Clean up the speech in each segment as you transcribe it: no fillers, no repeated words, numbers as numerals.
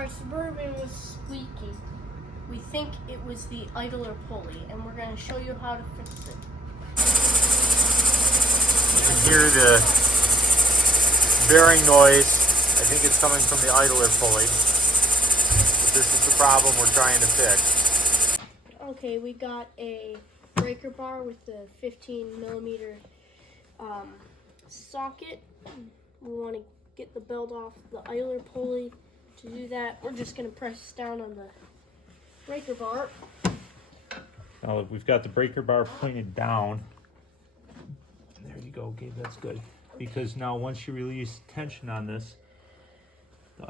our Suburban was squeaky. We think it was the idler pulley, and we're going to show you how to fix it. You can hear the bearing noise. I think it's coming from the idler pulley. But this is the problem we're trying to fix. Okay, we got a breaker bar with the 15mm socket. We want to get the belt off the idler pulley. To do that, we're just going to press down on the breaker bar. Now we've got the breaker bar pointed down. There you go, Gabe, that's good. Because now once you release tension on this, the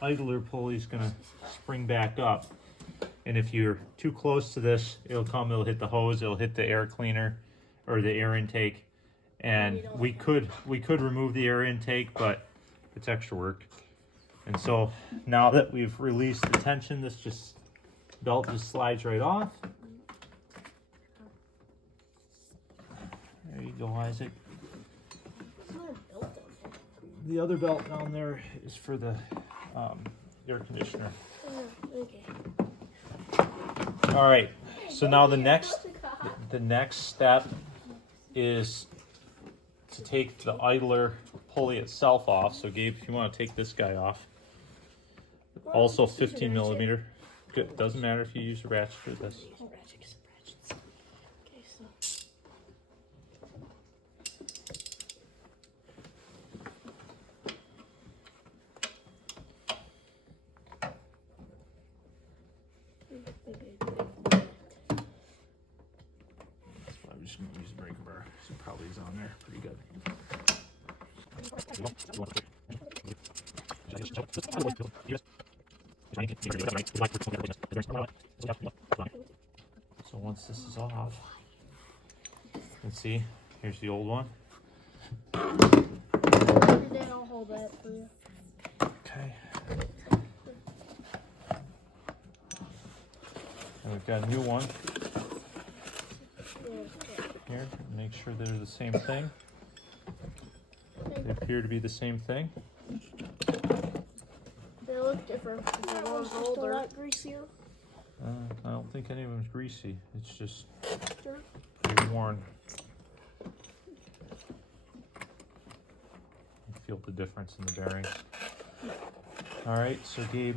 idler pulley is going to spring back up. And if you're too close to this, it'll hit the hose, it'll hit the air cleaner or the air intake. And we could remove the air intake, but it's extra work. And so now that we've released the tension, this belt just slides right off. There you go, Isaac. The other belt down there is for the air conditioner. Okay. All right, so now the next step is to take the idler pulley itself off. So Gabe, if you want to take this guy off, also 15mm. Good. Doesn't matter if you use a ratchet for this. Okay, so. I'm just going to use the breaker bar. So probably is on there. Pretty good. So once this is off, let's see. Here's the old one. I'll hold that for you. Okay. And we've got a new one. Here, make sure they're the same thing. They appear to be the same thing. They look different. That one's older. A lot greasier. I don't think any of them's greasy. It's just Dirt. pretty worn. You feel the difference in the bearings. All right, so Gabe.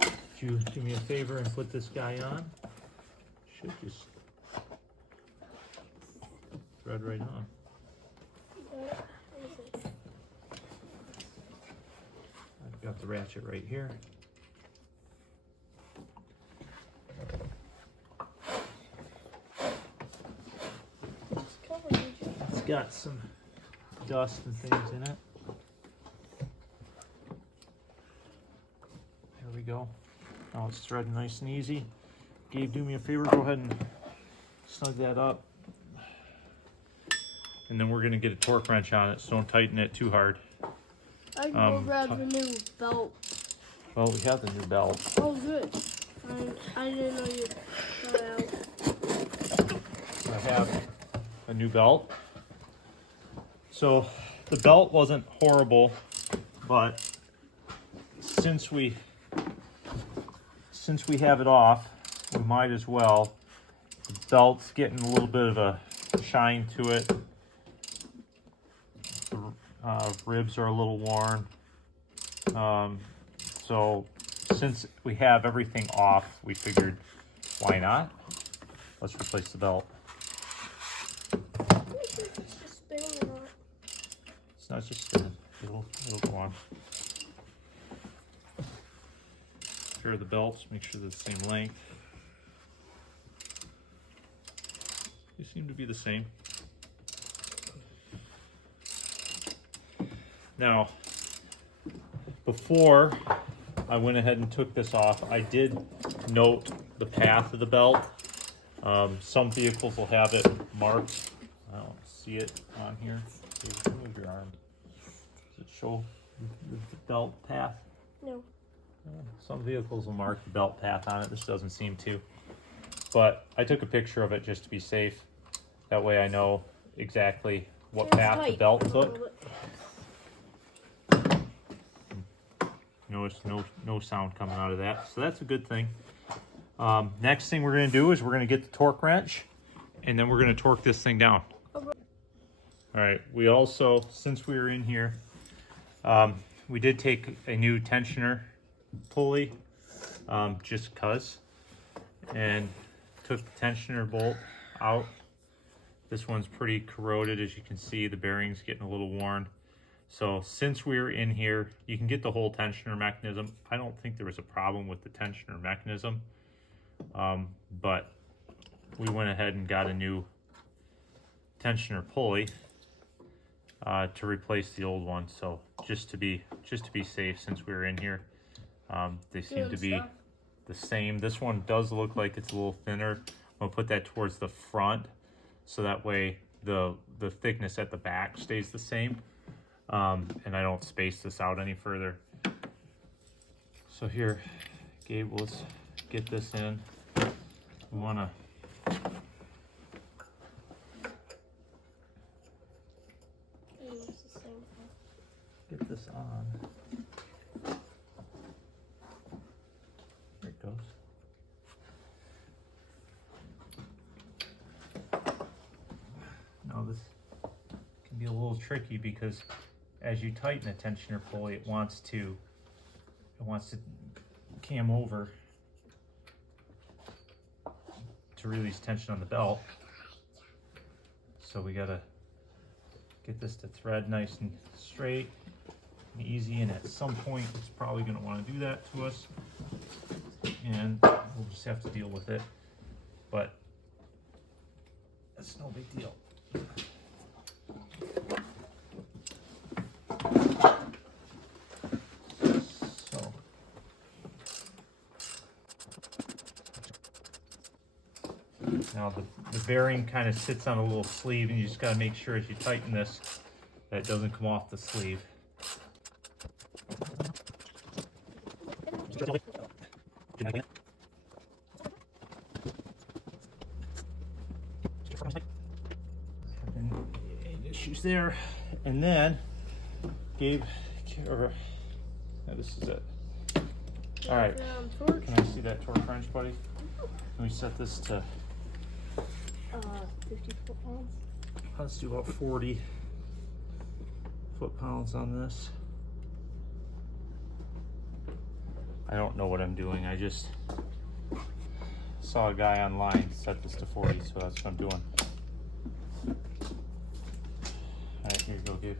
Could you do me a favor and put this guy on? Should just thread right on. I've got the ratchet right here. It's got some dust and things in it. There we go. Now it's threading nice and easy. Gabe, do me a favor, go ahead and snug that up. And then we're going to get a torque wrench on it, so don't tighten it too hard. I can go grab the new belt. Well, we have the new belt. Oh, good. I didn't know you got out. I have a new belt. So the belt wasn't horrible, but since we have it off, we might as well. The belt's getting a little bit of a shine to it. The ribs are a little worn. So since we have everything off, we figured, why not? Let's replace the belt. It's just spinning or not. It's not just spinning. It'll go on. Pair the belts, make sure they're the same length. They seem to be the same. Now, before I went ahead and took this off, I did note the path of the belt. Some vehicles will have it marked. I don't see it on here. Move your arm. Does it show the belt path? No. Some vehicles will mark the belt path on it. This doesn't seem to. But I took a picture of it just to be safe. That way I know exactly what path the belt took. Notice no sound coming out of that, so that's a good thing. Next thing we're going to do is we're going to get the torque wrench, and then we're going to torque this thing down. All right, we also, since we were in here, we did take a new tensioner pulley, just cause, and took the tensioner bolt out. This one's pretty corroded, as you can see. The bearing's getting a little worn. So since we were in here, you can get the whole tensioner mechanism. I don't think there was a problem with the tensioner mechanism, but we went ahead and got a new tensioner pulley to replace the old one. So just to be safe, since we were in here, they seem to be the same. This one does look like it's a little thinner. I'm gonna put that towards the front, so that way the thickness at the back stays the same, and I don't space this out any further. So here, Gabe, let's get this in. We wanna get this on. There it goes. Now this can be a little tricky because as you tighten the tensioner pulley, it wants to cam over to release tension on the belt. So we gotta get this to thread nice and straight and easy, and at some point it's probably gonna want to do that to us, and we'll just have to deal with it, but it's no big deal. So now the bearing kind of sits on a little sleeve, and you just got to make sure as you tighten this that it doesn't come off the sleeve. Issues there, and then Gabe, this is it. All right, can I see that torque wrench, buddy? Can we set this to 50 foot-pounds? Let's do about 40 foot-pounds on this. I don't know what I'm doing. I just saw a guy online set this to 40, so that's what I'm doing. Alright, here you go, Gabe.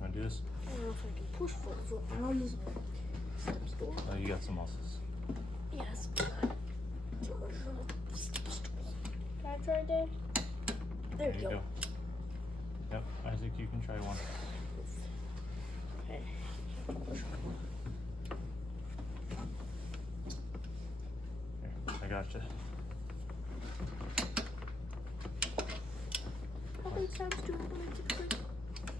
Wanna do this? I don't know if I can push 40 foot-pounds. Step stool. Oh, you got some muscles. Yes, but not too much of a step stool. Can I try, Dave? There you go. Yep, Isaac, you can try one. Okay. Here, I gotcha. How many times do I want to click?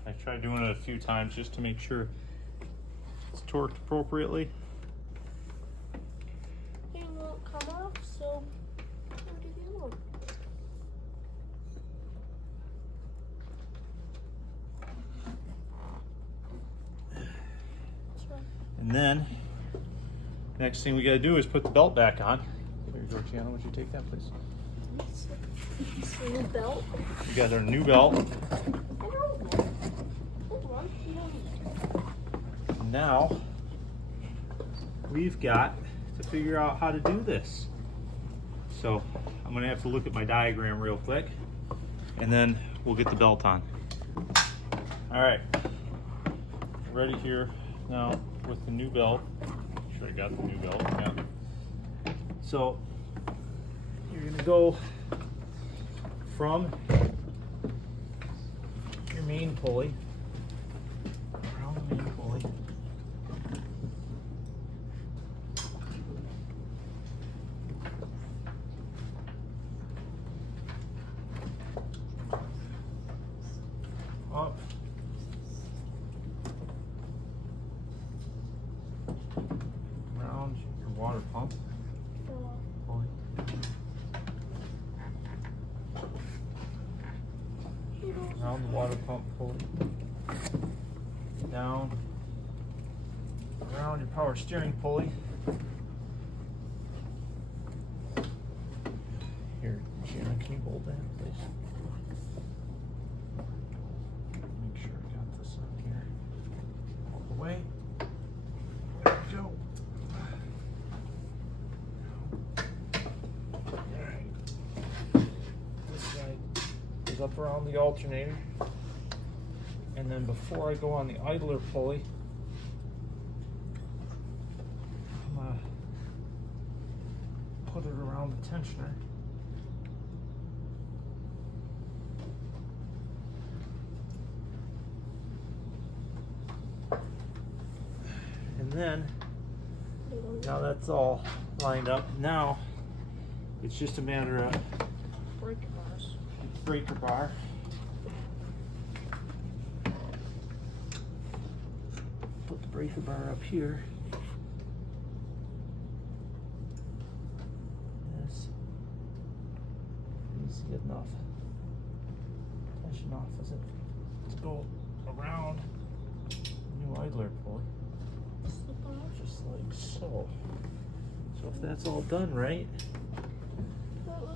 I tried doing it a few times just to make sure it's torqued appropriately. It won't come off, so I'll do the other one. And then, next thing we gotta do is put the belt back on. Here you go, Gianna, would you take that, please? It's a new belt. We got our new belt. Hold on. You don't need it. Now, we've got to figure out how to do this. So, I'm gonna have to look at my diagram real quick, and then we'll get the belt on. All right, ready here now with the new belt. Make sure I got the new belt, yeah. So, you're gonna go from your main pulley, around the main pulley, up, around your water pump pulley, around the water pump pulley, down around your power steering pulley. Here, Shannon, can you hold that, please? Make sure I got this on here all the way. There we go. Alright. This side goes up around the alternator. And then before I go on the idler pulley, I'm gonna put it around the tensioner. And then, now that's all lined up, now it's just a matter of breaker bar. Put the breaker bar up here. This needs to get enough tension off as it go around the new idler pulley. Just like so. So if that's all done right,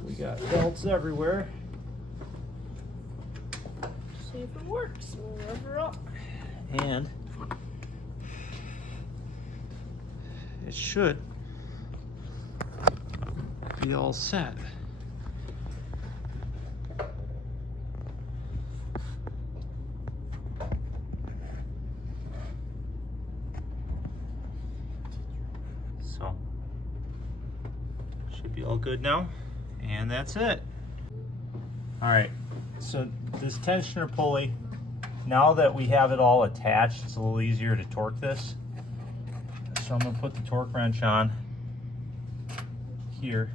we got belts everywhere. See if it works. We'll rev her up. And it should be all set. So, should be all good now. And that's it. All right, so this tensioner pulley, now that we have it all attached, it's a little easier to torque this. So I'm gonna put the torque wrench on here.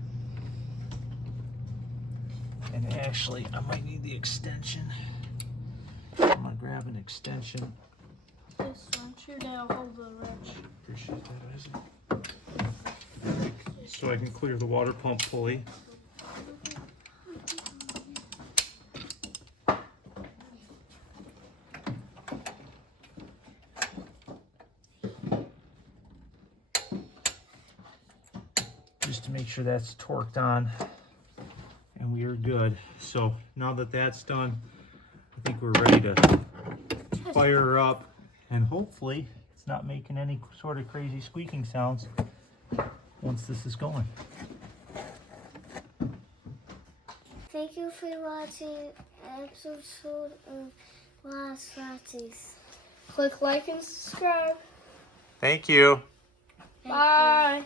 And actually, I might need the extension. I'm gonna grab an extension. This wrench here now, hold the wrench. Appreciate that, Isaac. So I can clear the water pump pulley. Just to make sure that's torqued on, and we are good. So now that that's done, I think we're ready to fire her up, and hopefully it's not making any sort of crazy squeaking sounds once this is going. Thank you for watching episode of Last Ratties. Click like and subscribe. Thank you. Bye.